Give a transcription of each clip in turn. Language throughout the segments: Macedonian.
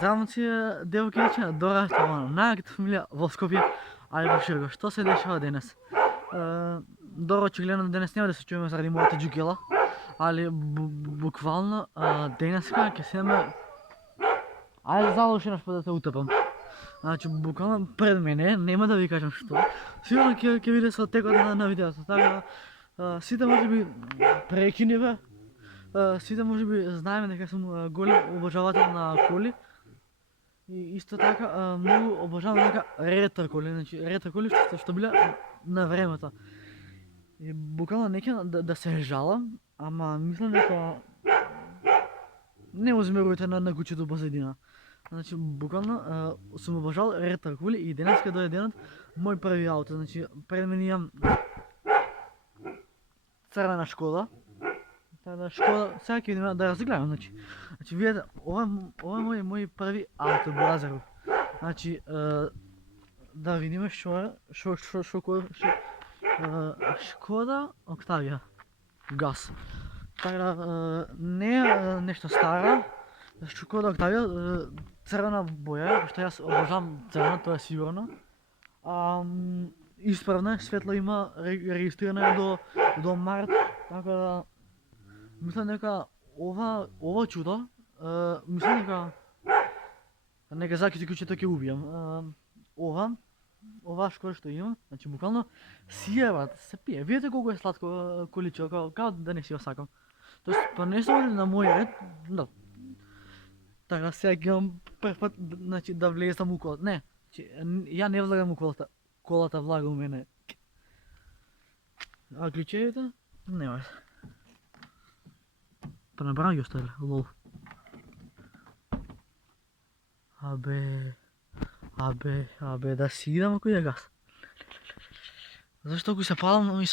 Zdravim ti, devojkića, dorastao najagita familija v Skopje ali pa širgo. Što se dešava danes? Dobro, očigledno danes nema da se čujemo zaradi mojega džugela, ali bukvalno danes ki se me... Ajde zaluši pa da te utapam. Znači, bukvalno pred mene, nema da vi kažem što. Sigurno ќе видите со текот на видеото, така да сите може би прекиниве, сите може би знаеме дека сум голем обожавател на коли. И исто така многу обожавам дека ретро коли, значи ретро коли што биле на времето. И буквално не ќе да се жалам, ама мислам дека не узмерувате на кучето позадина. Значи буквално сум обожавал ретро коли и денеска дојде денот мој први ауто. Значи пред мене имам црвена Шкода. Шкода, сега ќе видиме да разгледам, значи видите, ова е мој први ауто Блазаров. Значи да видиме што е, Шкода Октавија газ. Така да не е нешто стара, Шкода Октавија, црвена боја, што јас обожавам црвена, тоа е сигурно. Исправна, светло има, регистрирано е до март, така да мислам дека ова чудо, мислам дека нека закити кучето ќе убијам. Ова Шкода што има, значи буквално сијават, се пие. Видите колку е сладко количе, као да не си го сакам. Тоест, па не се оди на мој ред, да. Така сега ќе имам прв пат, значи да влезам у колата. Не, ја не влагам у колата, колата влага у мене. А клучевите? Нема. Па набрам ги оставиле, лол. Абе, да си идам ако ја газ. Зашто ако се палам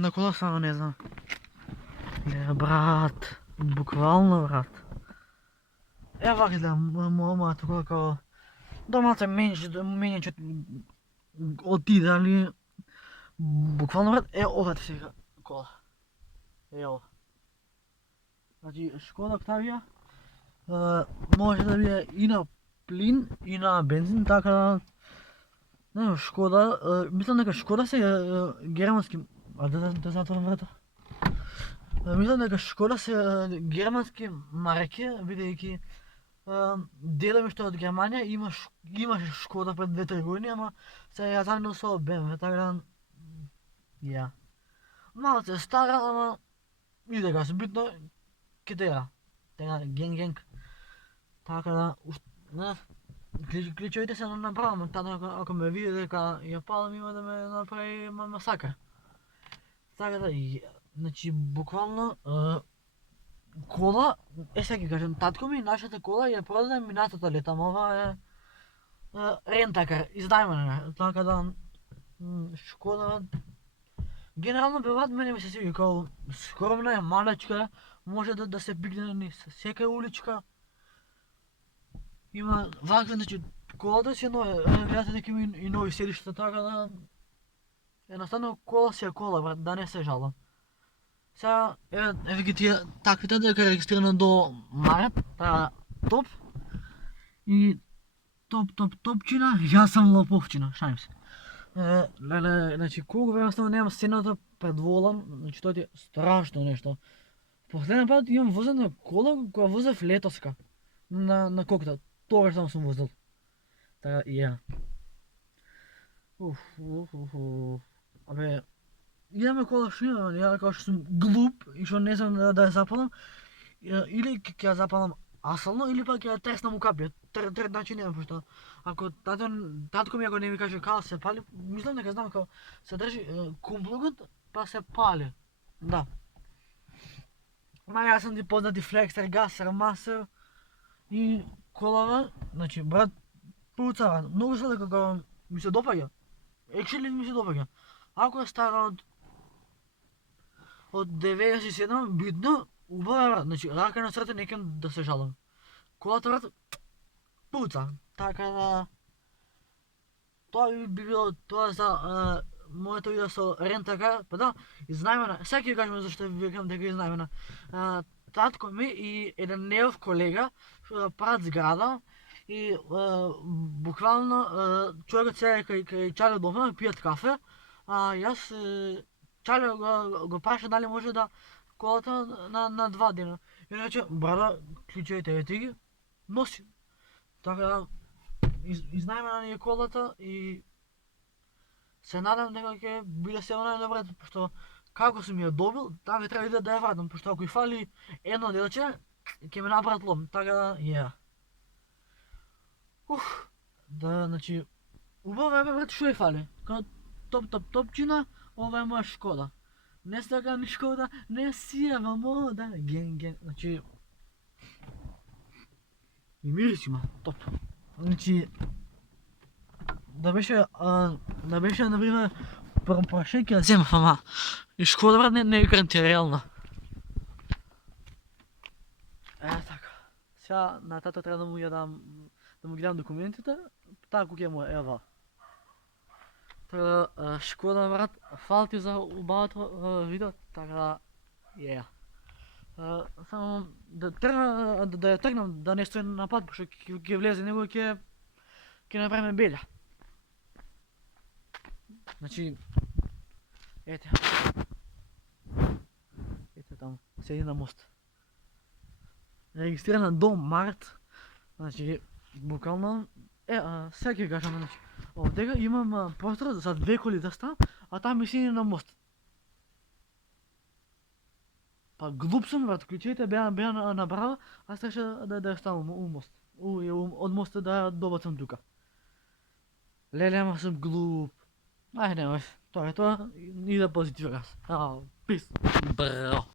на кола, само не знам. Не, брат, буквално брат. Ева гледам мојата кола као домалце менјачот отиде, али буквално брат, ова ти сега кола. Ова. Значи, Шкода Октавија може да биде и на плин и на бензин, така да... Не, Шкода, мислам дека Шкода се германски... да затворам врата. Мислам дека Шкода се германски марки, бидејќи делови што од Германија имаше Шкода пред 2-3 години, ама се ја заменил со БМВ, така да... Ја. Малце стара, ама иде газ, битно ке тера. Тера генг. Така да, не, кличовите се направам, тата ако ме види дека ја палам има да ме направи масакар. Така да, значи буквално кола, сега ќе кажем, татко ми нашата кола ја продаде минатата лета, ама ова е рентакар, издајмана, така да Шкода генерално беват мене ми се свиѓа, као скромна е, малечка, може да се пикне низ сека уличка. Има ваква, значи колата си нова, гледате дека има и нови седишта, така да едноставно кола си е кола, брат, да не се жалам. Сега, еве ги тие таквите дека е регистрирано до март, така топ. И топчина, јас сум лоповчина, шалим се. Леле, значи колку време ставам немам седната пред волан, значи тоа ти е страшно нешто. Последен пат имам возена кола која возев летоска на коктел. Тогаш само сум возел. Така, ја. Абе, имаме кола што имам, ја као што сум глуп и што не знам да ја запалам, или ќе ја запалам асално, или пак ќе ја треснам у капија. Трет начин немам, пошто ако татко ми ако не ми каже као се пали, мислам дека знам као се држи кумплугот, па се пали. Да. Ма јас сум ти познати флекстер, гасер, масер и колава, значи брат, пуцава, многу сладка као ми се допаѓа. Actually ми се допаѓа. Ако е стара од 97, битно, убава брат, значи рака на срце некем да се жалам. Колата брат, пуца, така да... Тоа би било тоа за моето видео со рентакар, па да, изнајмена, сега ќе ви кажем зашто ви викам дека е изнајмена. татко ми и еден негов колега прават зграда и буквално човекот сега кај Чале дома пијат кафе, а јас Чале го праша дали може да колата на 2 дена. Иначе, брада, клучевите ети ги, носи. Така да, изнајмена ни е колата и се надам дека ќе биде се најдобре, пошто како сум ја добил, така треба и да ја вратам, пошто ако и фали едно делче, ќе ме направат лом, така да, ја. Да, значи, убава е брат, шо е фали? Као топчина, ова е моја Шкода. Не стака ни Шкода, не сиева мода, ген, значи... И мирис има, топ. Значи, да беше, например, Порше ќе ја земав, ама и Шкода брат не е гарантирана. Така. Сега на тата треба да му ја дам, да му ги дам документите, таа куќа му е ева. Така да, Шкода брат, фала ти за убавото видео, така да, само да ја тргнам, да не стои на пат, пошто ќе влезе него и ќе направиме белја. Значи, ете таму, седи на мост. Регистриран до март, значи, буквално, сега ќе кажам, значи, овдека имам простор за 2 коли да ставам, а таму седи на мост. Па глуп сум, брат, ключите беа набрала, аз требаше да ја ставам у мост. Од моста да ја добацам тука. Леле, ама сум глуп. Ајде, тоа е тоа, и да позитивно. Пис. Браво.